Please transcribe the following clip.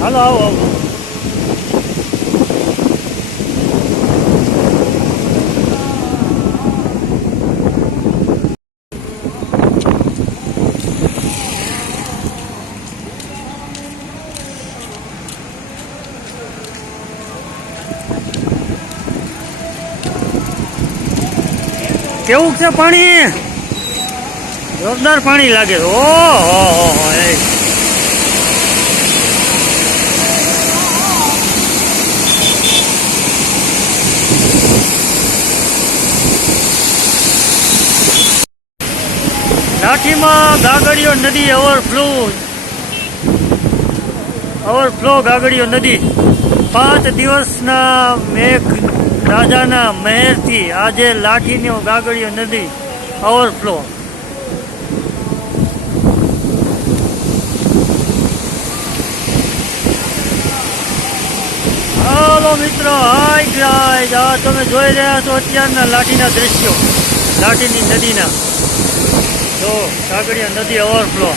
હાલો આવો આવો. કેવું છે પાણી? જોરદાર પાણી લાગે. ઓહો લાઠીમાં ગાગડીઓ નદી ઓવરફ્લો ઓવરફ્લો ગાગડીઓ નદી. પાંચ દિવસના મેઘ રાજાના મહેરથી આજે લાઠીની ગાગડીઓ નદી ઓવરફ્લો હાલો મિત્રો, હાય ગાય તમે જોઈ રહ્યા છો અત્યારના લાઠીના દ્રશ્યો, લાઠીની નદીના. જો કાગડિયા નદી ઓવરફ્લો